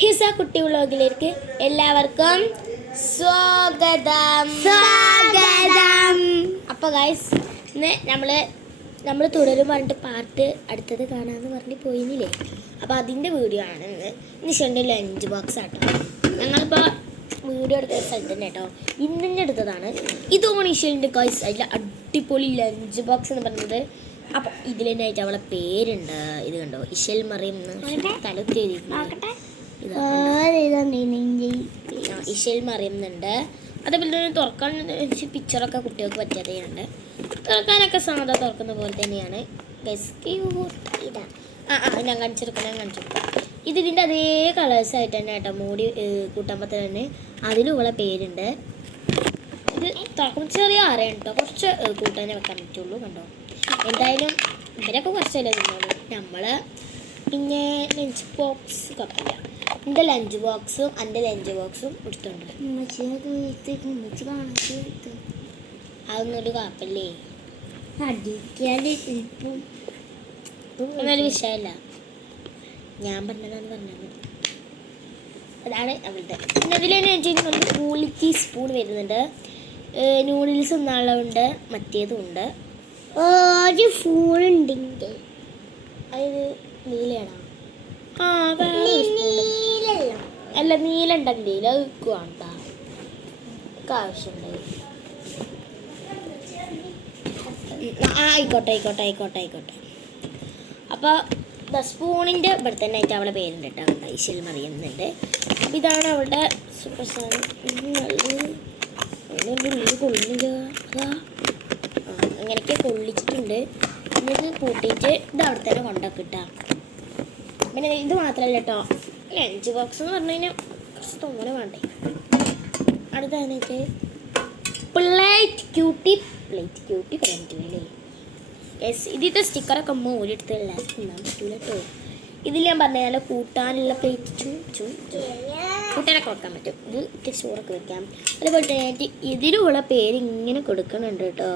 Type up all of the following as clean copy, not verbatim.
ഹിസ കുട്ടി വ്ളോഗിലേക്ക് എല്ലാവർക്കും സ്വാഗതം. അപ്പോൾ ഗൈസ് ഇന്ന് നമ്മൾ തുടരും പറഞ്ഞിട്ട് പാർട്ട് അടുത്തത് കാണാമെന്ന് പറഞ്ഞ് പോയില്ലേ. അപ്പോൾ അതിൻ്റെ വീഡിയോ ആണ് ഇന്ന്. നിഷൻ്റെ ലഞ്ച് ബോക്സ് ആട്ടോ. ഞങ്ങളിപ്പോൾ വീഡിയോ എടുത്ത സ്ഥലത്ത് തന്നെ കേട്ടോ ഇന്നെ എടുത്തതാണ്. ഇതും നിഷൻ്റെ ഗൈസ് അതിൽ അടിപൊളി ലഞ്ച് ബോക്സ് എന്ന് പറയുന്നത്. അപ്പോൾ ഇതിൽ തന്നെ ആയിട്ട് അവളെ പേരുണ്ട്. ഇത് കണ്ടോ, ഇഷൽ മറിയം തലത്തി ഇഷൽ മറിയുന്നുണ്ട്. അതേപോലെ തന്നെ തുറക്കാൻ പിക്ചറൊക്കെ കുട്ടികൾക്ക് പറ്റാതെയുണ്ട്. തുറക്കാനൊക്കെ സാധാ തുറക്കുന്ന പോലെ തന്നെയാണ്. ഞാൻ കാണിച്ചെടുക്കാം. ഇത് ഇതിൻ്റെ അതേ കളേഴ്സ് ആയിട്ട് തന്നെ കേട്ടോ മൂടി കൂട്ടാകുമ്പോൾ തന്നെ അതിലുള്ള പേരുണ്ട്. ഇത് തുറക്കുമ്പോൾ ചെറിയ ആരയാണ് കേട്ടോ, കുറച്ച് കൂട്ടാനേ വെക്കാൻ പറ്റുള്ളൂ. കണ്ടോ, എന്തായാലും ഇവരൊക്കെ കുറച്ചല്ലേ തിന്നോളൂ. നമ്മൾ പിന്നെ ലഞ്ച് ബോക്സ് കുഴപ്പമില്ല. എൻ്റെ ലഞ്ച് ബോക്സും എൻ്റെ ലഞ്ച് ബോക്സും എടുത്തുണ്ട്. അതൊന്നൊരു കുഴപ്പമില്ലേ, ഒന്നൊരു വിഷയമല്ല. ഞാൻ പറഞ്ഞതാണ് പറഞ്ഞത്. അതാണ് അവളുടെ. പിന്നെ അതിൽ തന്നെ വെച്ചിട്ടുണ്ടെങ്കിൽ ക്വാളിറ്റി സ്പൂൺ വരുന്നുണ്ട്. നൂഡിൽസ് ഒന്നാളുണ്ട്, മറ്റേതും ഉണ്ട്. ഒരു സ്പൂൺ ഉണ്ടെങ്കിൽ അത് നീലയാണോ? അല്ല, നീല ഉണ്ടെങ്കിൽ അത് വേണ്ട, ആവശ്യമുണ്ട്. ആയിക്കോട്ടെ. അപ്പോൾ സ്പൂണിൻ്റെ ഇവിടെ തന്നെ ആയിട്ട് അവളുടെ പേരുണ്ട് കേട്ടോ. അവളുടെ ഇഷൽ മറിയുന്നുണ്ട്. അപ്പോൾ ഇതാണ് അവളുടെ സൂപ്പർ സാധനം. കൊള്ളില്ല, അങ്ങനെയൊക്കെ കൊള്ളിച്ചിട്ടുണ്ട്. എന്നിട്ട് കൂട്ടിയിട്ട് ഇത് അവിടെ തന്നെ കൊണ്ടൊക്കെ ഇട്ടാ. പിന്നെ ഇത് മാത്രമല്ല കേട്ടോ, ലഞ്ച് ബോക്സ് എന്ന് പറഞ്ഞു കഴിഞ്ഞാൽ കുറച്ച് തോനെ വേണ്ടേ. അടുത്തായിട്ട് പ്ലേറ്റ് ക്യൂട്ടി പറയാൻ പറ്റൂലേ. യെസ്, ഇതിൻ്റെ സ്റ്റിക്കറൊക്കെ മൂലെടുത്ത് എല്ലാവർക്കും തിന്നാൻ പറ്റൂല കേട്ടോ. ഇതിൽ ഞാൻ പറഞ്ഞാൽ കൂട്ടാനുള്ള പ്ലേറ്റ് കൂട്ടാനൊക്കെ വെക്കാൻ പറ്റും. ഇത് ചോറൊക്കെ വെക്കാം. അതുപോലെ തന്നെ ഇതിലുള്ള പേര് ഇങ്ങനെ കൊടുക്കണുണ്ട് കേട്ടോ.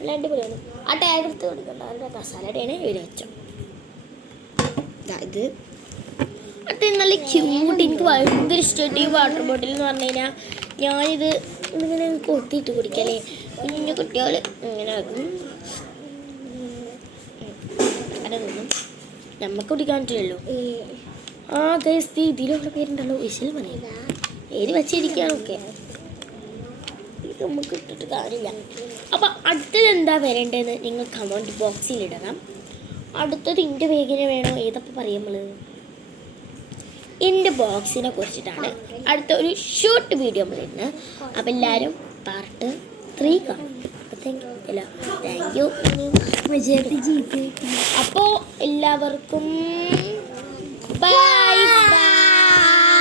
അല്ലാണ്ട് പോലെയാണ് ആ ടാഗ് എടുത്ത് കൊടുക്കണ്ട. അതിൻ്റെ മസാലയുടെയാണ് ഇവർ വെച്ചോ. ഇത് അത് നല്ല ക്യൂട്ട്. എനിക്ക് ഭയങ്കര ഇഷ്ടമായിട്ട് ഈ വാട്ടർ ബോട്ടിൽ എന്ന് പറഞ്ഞു കഴിഞ്ഞാൽ ഞാനിത് ഇങ്ങനെ കൊത്തിയിട്ട് കുടിക്കല്ലേ. കുഞ്ഞു കുട്ടികൾ ഇങ്ങനെ വെക്കും. അതൊന്നും നമുക്ക് കുടിക്കാൻ പറ്റില്ലല്ലോ. ഇതിലുള്ള പേരുണ്ടല്ലോ, ഇഷൽ മറിയം. പേര് വെച്ചിരിക്കാനൊക്കെ ഇത് നമുക്ക് ഇട്ടിട്ട് കാര്യമില്ല. അപ്പം അടുത്തത് എന്താ വരേണ്ടതെന്ന് നിങ്ങൾ കമൻറ്റ് ബോക്സിൽ ഇടണം. അടുത്തത് എൻ്റെ വേഗന വേണോ, ഏതപ്പോൾ പറയും നമ്മൾ എൻ്റെ ബോക്സിനെ കുറിച്ചിട്ടാണ് അടുത്ത ഒരു ഷോർട്ട് വീഡിയോ നമ്മളിരുന്ന്. അപ്പം എല്ലാവരും പാർട്ട് 3 കാണും. Thank you. അപ്പോൾ എല്ലാവർക്കും ബൈ.